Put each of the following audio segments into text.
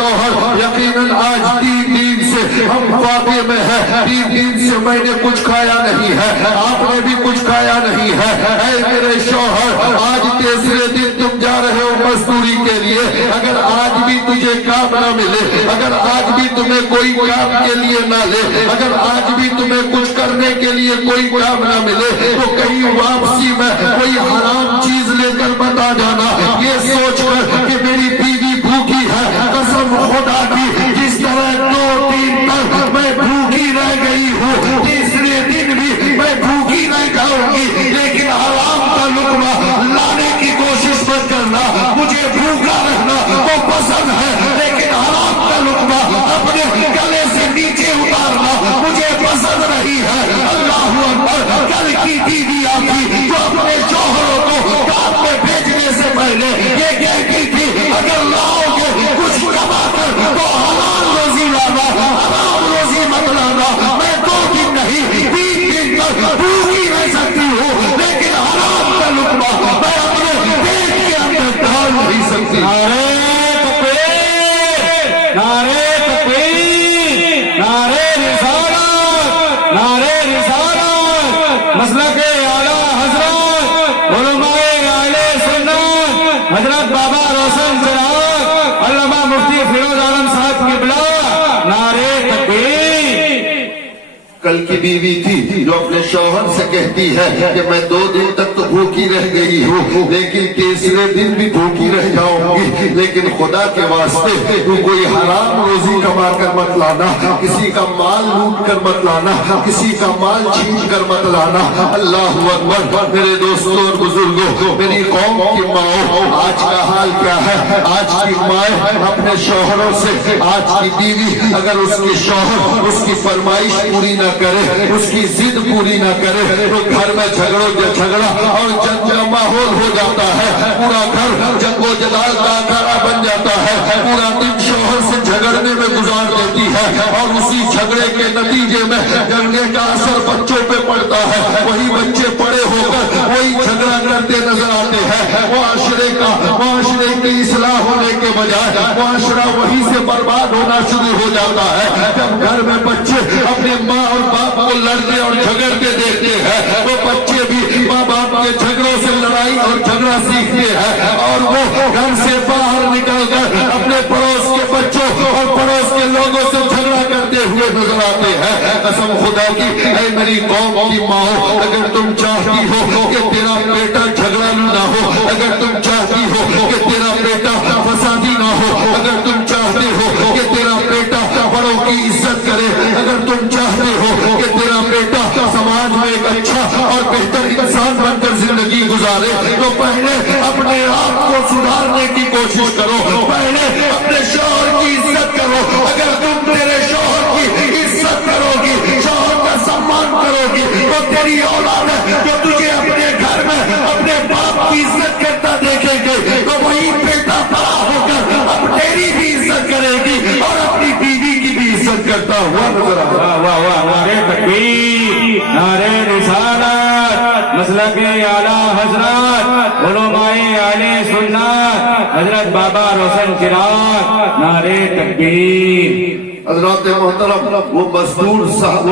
شوہر یقیناً آج 3 دن سے ہم فاقے میں ہے، 3 دن سے میں نے کچھ کھایا نہیں ہے، آپ نے بھی کچھ کھایا نہیں ہے، اے میرے شوہر آج تیسرے دن تم جا رہے ہو مزدوری کے لیے، اگر آج بھی تجھے کام نہ ملے، اگر آج بھی تمہیں کوئی کام کے لیے نہ لے، اگر آج بھی تمہیں کچھ کرنے کے لیے کوئی کام نہ ملے تو کہیں واپسی میں کوئی حرام چیز لے کر مت آ جانا، یہ سوچ کر کہ میری بیوی بھوکی ہے، قسم خدا کی جس طرح 2-3 تک میں بھوکی رہ گئی ہوں، تیسرے دن بھی میں بھوکی نہیں کھاؤں گی، لیکن حرام کا لقمہ لانے کی کوشش مت کرنا، مجھے بھوکا رہنا تو پسند ہے لیکن حرام کا لقمہ اپنے گلے سے نیچے اتارنا مجھے پسند نہیں ہے۔ اللہ اکبر، کل کی بیوی آتی جو اپنے شوہروں کو کام میں بھیجنے سے پہلے یہ کہتی تھی اگر لاؤ گے کچھ کما کر تو حلال روزی لانا، حرام روزی مت لانا، میں 2 دن نہیں 3 دن تک بھوکی رہ سکتی ہوں لیکن حرام کا لقمہ میں اپنے پیٹ کے اندر ڈال نہیں سکتی۔ نعرہ تکبیر، نعرہ تکبیر، نعرہ رسالت، نعرہ رسالت، مسلک اعلیٰ حضرت علماء اہل سنت حضرت بابا روشن چراغ علامہ مفتی فیروز عالم صاحب قبلہ، نعرہ تکبیر۔ کل کی بیوی تھی جو اپنے شوہر سے کہتی ہے کہ میں 2 دن تک تو بھوکی رہ گئی ہوں لیکن تیسرے دن بھی بھوکی رہ جاؤں گی، لیکن خدا کے واسطے تو کوئی حرام روزی کما کر مت لانا، کسی کا مال لوٹ کر مت لانا، کسی کا مال چھین کر مت لانا۔ اللہ اکبر، میرے دوستوں اور بزرگوں، میری قوم کی ماؤں، آج کا حال کیا ہے؟ آج کی مائیں اپنے شوہروں سے، آج کی بیوی اگر اس کے شوہر اس کی فرمائش پوری نہ کرے، اس کی ضد پوری نہ کرے تو گھر میں جھگڑا اور جنگ کا ماحول ہو جاتا ہے، پورا گھر جنگ و جدال کا اکھاڑا بن جاتا ہے، پورا دن شوہر سے جھگڑنے میں گزار دیتی ہے اور اسی جھگڑے کے نتیجے میں جھگڑے کا اثر بچوں پہ پڑتا ہے، وہی بچے بڑے ہو کر وہی جھگڑا کرتے نظر آتے ہیں، معاشرے کی اصلاح ہونے کے بجائے معاشرہ وہی سے برباد ہونا شروع ہو جاتا ہے۔ جب گھر میں بچے اپنے ماں اور باپ کو لڑتے اور جھگڑتے دیکھتے ہیں وہ بچے بھی ماں باپ کے جھگڑوں سے لڑائی اور جھگڑا سیکھتے ہیں اور وہ گھر سے باہر نکل کر اپنے پڑوس کے بچوں اور پڑوس کے لوگوں سے جھگڑا کرتے ہوئے نظر آتے ہیں۔ قسم خدا کی اے میری قوم کی ماں، اگر تم چاہتی ہو کہ تیرا بیٹا جھگڑا نہ ہو، اگر تم چاہتی ہو کہ تیرا بیٹا فسادی نہ ہو، اگر تم چاہتے ہو کہ تیرا بیٹا بڑوں کی عزت کرے، اگر تم چاہتے ہو کہ تیرا بیٹا سماج میں ایک اچھا اور بہتر انسان بن کر زندگی گزارے تو پہلے اپنے آپ کو سدھارنے کی کوشش کرو، پہلے اپنے شوہر کی عزت کرو۔ اگر تم تیرے شوہر کی عزت کرو گی، شوہر کا سمان کرو گی تو تیری اولاد جو تجھے اپنے گھر میں اپنے باپ کی عزت کرتا دیکھے گے تو وہی بیٹا بڑا ہو کر اب تیری بھی عزت کرے گی اور اپنی بیوی کی بھی عزت کرتا ہوا نظر آئے گا۔ واہ واہ واہ، نعرہ تکبیر، نعرہ رسالت، مسلک اعلیٰ حضرت علماء اہل سنت حضرت بابا روشن چراغ، نعرہ تکبیر۔ حضرات محترم، وہ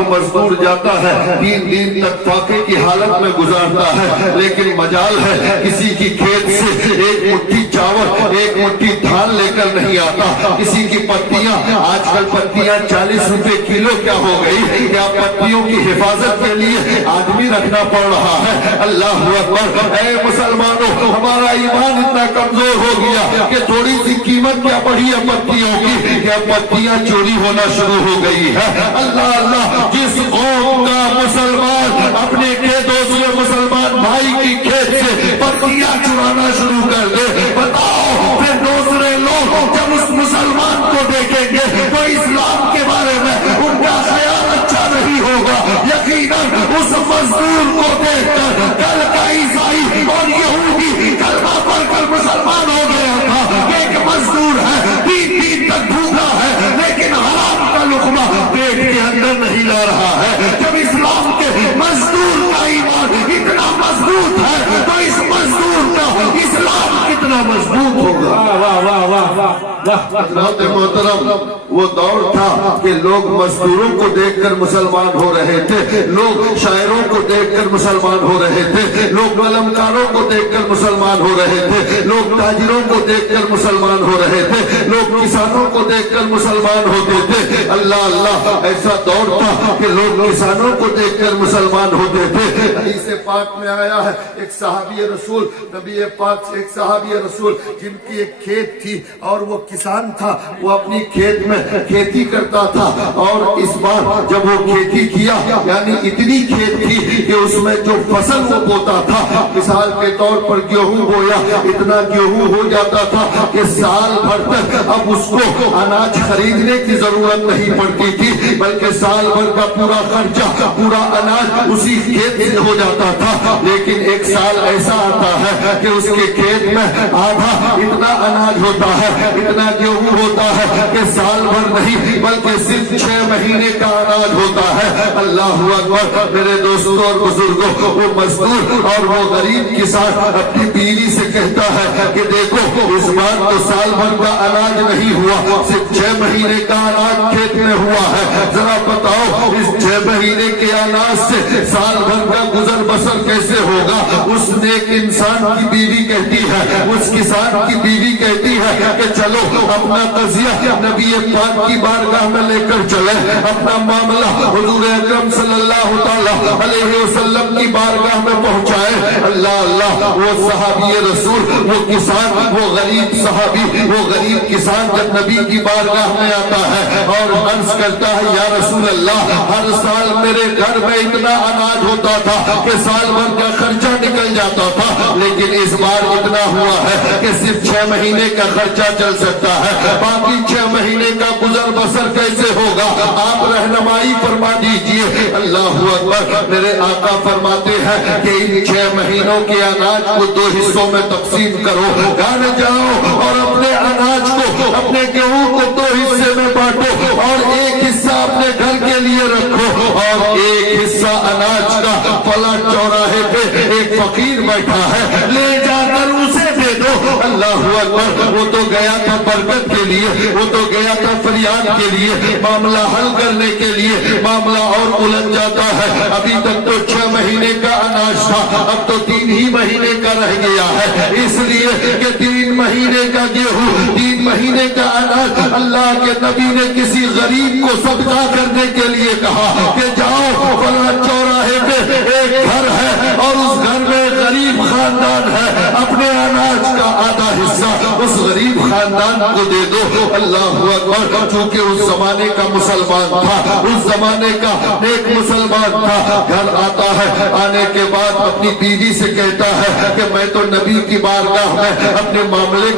مزدور جاتا ہے 3 دن تک فاقے کی حالت میں گزارتا ہے، لیکن مجال ہے کسی کی کھیت سے ایک مٹھی چاول ایک مٹھی دھان لے کر نہیں آتا، کسی کی پتیاں، آج کل پتیاں 40 روپے کلو کیا ہو گئی، کیا پتیوں کی حفاظت کے لیے آدمی رکھنا پڑ رہا ہے۔ اللہ اکبر، اے مسلمانوں، ہمارا ایمان اتنا کمزور ہو گیا کہ تھوڑی سی قیمت کیا بڑھی ہے پتیوں کی، کیا پتیاں چوری ہونا شروع ہو گئی ہے۔ اللہ اللہ، جس قوم کا مسلمان اپنے کے دوسرے مسلمان بھائی کی کھیت سے پتیاں چرانا شروع کر دے، بتاؤ پھر دوسرے لوگ جب اس مسلمان کو دیکھیں گے تو اسلام کے بارے میں ان کا خیال اچھا نہیں ہوگا۔ یقیناً اس مزدور کو دیکھ کر کل کا عیسائی اور یہودی کلمہ پڑھ کر مسلمان ہو گیا تھا، ایک مزدور ہے 3 دن تک بھوکا ہے لیکن حرام کا لقمہ پیٹ کے اندر نہیں لا رہا ہے۔ جب اسلام کے مزدور کا ایمان اتنا مضبوط ہے تو اس مزدور کا اسلام کتنا مضبوط ہوگا۔ واہ واہ واہ واہ واہ، हज़रत मोहतरम वो दौर था कि लोग मजदूरों को देखकर मुसलमान हो रहे थे, लोग शायरों को देखकर मुसलमान हो रहे थे, लोग कलमकारों को देखकर मुसलमान हो रहे थे, लोग ताजिरों को देखकर मुसलमान हो रहे थे, लोग किसानों को देखकर मुसलमान होते थे। अल्लाह अल्लाह, ऐसा दौर था कि लोग किसानों को देखकर मुसलमान होते थे। हदीस पाक में आया है, एक सहाबी रसूल, नबी पाक से एक सहाबी रसूल जिनकी एक खेत थी और वो किसान था, वो अपनी खेत में खेती करता था और इस बार जब वो खेती किया, यानी इतनी खेत थी कि उसमें जो फसल वो बोता था, मिसाल के तौर पर गेहूं बोया, इतना गेहूं हो जाता था कि साल भर तक अब उसको अनाज खरीदने की जरूरत नहीं पड़ती थी, बल्कि साल भर का पूरा खर्चा, पूरा अनाज उसी खेत से हो जाता था। लेकिन एक साल ऐसा आता है कि उसके खेत में आधा इतना अनाज होता है, इतना गेहूं होता है कि साल भर नहीं बल्कि सिर्फ 6 महीने का अनाज होता है। अल्लाह अकबर। मेरे दोस्तों और बुजुर्गों, वो मजदूर और वो गरीब किसान अपनी बीवी से कहता है कि देखो इस बार तो साल भर का अनाज नहीं हुआ, सिर्फ 6 महीने का अनाज खेत में हुआ है, जरा बताओ इस 6 महीने के अनाज से साल भर का गुजर बसर कैसे होगा। उस नेक इंसान की बीवी कहती है, उस किसान की बीवी कहती है कि चलो अपना कज़िया नबी पाक की बारगाह में लेकर चले, अपना मामला हुजूर अकरम सल्लल्लाहु तआला अलैहि वसल्लम की बारगाह में पहुंचाए। अल्लाह अल्लाह, वो सहाबी रसूल, वो किसान, वो गरीब सहाबी, वो गरीब किसान जब नबी की बारगाह में आता है और अर्ज करता है, या रसूल अल्लाह, हर साल मेरे घर में इतना अनाज होता था कि साल भर का खर्चा निकल जाता था, लेकिन इस बार इतना हुआ है कि सिर्फ 6 महीने का खर्चा चल सकता है, बाकी 6 महीने का गुजर बसर कैसे होगा, आप रहनुमाई फरमा दीजिए। अल्लाह अकबर। मेरे आका फरमाते हैं कि इन 6 महीनों के अनाज को 2 हिस्सों में तकसीम करो, घर जाओ और अपने अनाज को, अपने गेहूं को 2 हिस्से में बांटो और एक हिस्सा अपने घर के लिए रखो और एक हिस्सा अनाज का फला चौराहे पे एक फकीर बैठा है, ले जाकर उसे दे दो। अल्लाह अकबर। वो तो गया था बरकत के लिए, वो तो गया था फरियाद के लिए, मामला हल करने के लिए मामला और उलझ जाता है। अभी तक तो 6 महीने का अनाज था, अब तो 3 ही महीने का रह गया है, इसलिए कि 3 महीने का गेहूं, 3 महीने का अनाज अल्लाह के नबी ने किसी गरीब को सदका करने के लिए कहा कि जाओ फला चौराहे पे एक घर है और उस घर में गरीब खानदान है, अपने अनाज का आधा हिस्सा उस गरीब खानदान को दे दो। अल्लाह अकबर। चूंकि उस जमाने का मुसलमान था, उस जमाने का एक मुसलमान था, घर आता है, आने के बाद अपनी बीवी से कहता है कि मैं तो नबी की बारगाह में अपने मामले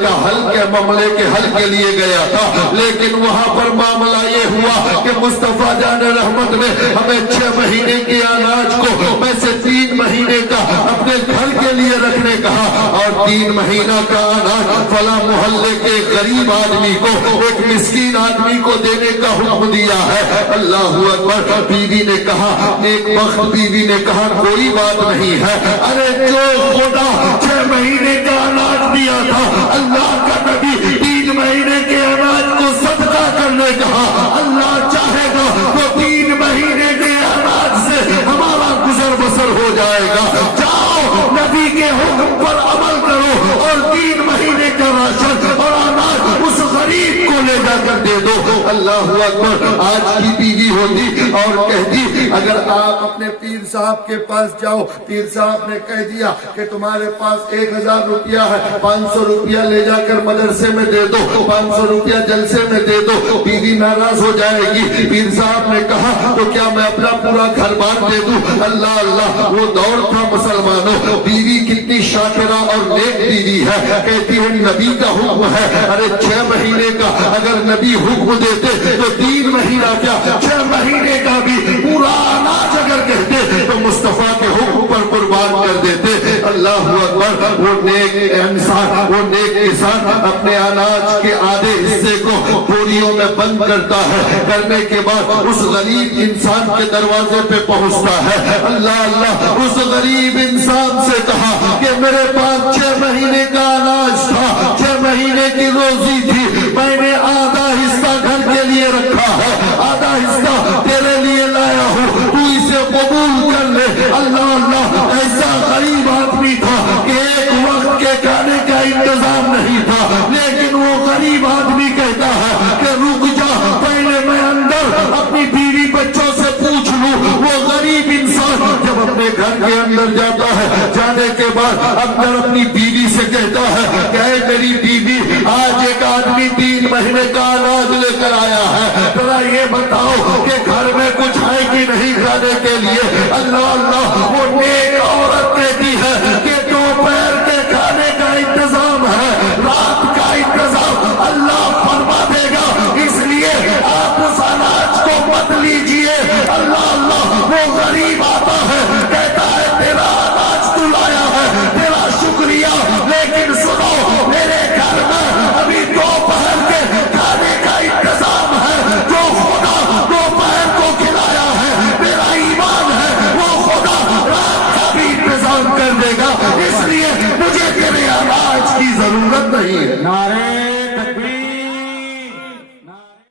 के हल के लिए गया था, लेकिन वहाँ पर मामला ये हुआ कि मुस्तफा जान रहमत ने हमें 6 महीने के अनाज को मैं से 3 महीने का अपने घर के लिए रखने कहा और 3 महीना का अनाज फला मोहल्ले के गरीब आदमी को, एक मिस्कीन आदमी को देने का हुक्म दिया है। अल्लाह अकबर। बीवी ने कहा, एक वक्त बीवी ने कहा, कोई बात नहीं है, अरे जो खुदा 6 महीने का अनाज दिया था, अल्लाह का नबी 3 महीने के अनाज को सदका करने कहा, अल्लाह चाहेगा तो 3 महीने के अनाज से हमारा गुजर बसर हो जाएगा। जाओ नबी के हुक्म पर अमल करो और 3 महीने का राशन और अनाज उस गरीब को ले जाकर दे दो। अल्लाह अकबर। आज की बीवी होती और कहती, अगर आप अपने पीर साहब के पास जाओ, पीर साहब ने कह दिया कि तुम्हारे पास 1000 रुपया है, 500 रुपया ले जाकर मदरसे में दे दो, 500 रुपया जलसे में दे दो, बीवी नाराज हो जाएगी। पीर साहब ने कहा तो क्या मैं अपना पूरा घर बार दे दूं? अल्लाह अल्लाह। वो दौर था मुसलमानों, बीवी कितनी शाकिरा और नेक बीवी है, कहती है नबी का हुक्म है, अरे 6 महीने का अगर नबी हुक्म देते तो 3 महीना क्या 6 महीने का भी पूरा अनाज अगर कहते तो मुस्तफा के हुक्म पर कुर्बान कर देते। अल्लाह अकबर। वो नेक इंसान, वो नेक किसान अपने अनाज के आधे हिस्से को बोरियों में बंद करता है, करने के बाद उस गरीब इंसान के दरवाजे पे पहुंचता है। अल्लाह अल्लाह उस गरीब इंसान से कहा कि मेरे पास 6 महीने का अनाज था, 6 महीने की रोजी थी, मैंने आधा हिस्सा घर के लिए रखा है, आधा हिस्सा तेरे लिए लाया हूँ, तू इसे कबूल कर ले। अल्लाह अल्लाह ऐसा गरीब आदमी था कि एक वक्त के खाने का इंतजाम नहीं था, लेकिन वो गरीब आदमी कहता है कि रुक जा, पहले मैं अंदर अपनी बीवी बच्चों से पूछ लूं। वो गरीब इंसान जब अपने घर के अंदर जाता है, जाने के बाद अंदर अपनी बीवी से कहता है कि मेरी बीवी, आज एक आदमी 3 महीने का अनाज लेकर आया है, जरा ये बताओ कि घर में कुछ है कि नहीं खाने के लिए। अल्लाह अल्लाह वो नेक औरत कहती है कि दोपहर के खाने का इंतजाम है, रात का इंतजाम अल्लाह फरमा देगा, इसलिए आप उस अनाज को मत लीजिए। अल्लाह अल्लाह वो गरीब आता है, कहता है तेरा अनाज तू लाया है, तेरा शुक्रिया, लेकिन सुनो मेरे घर में अभी दोपहर के खाने का इंतजाम है, जो खुदा दोपहर को खिलाया है, मेरा ईमान है, वो खुदा रात का भी इंतजाम कर देगा, इसलिए मुझे तेरे अनाज की जरूरत नहीं है। नारे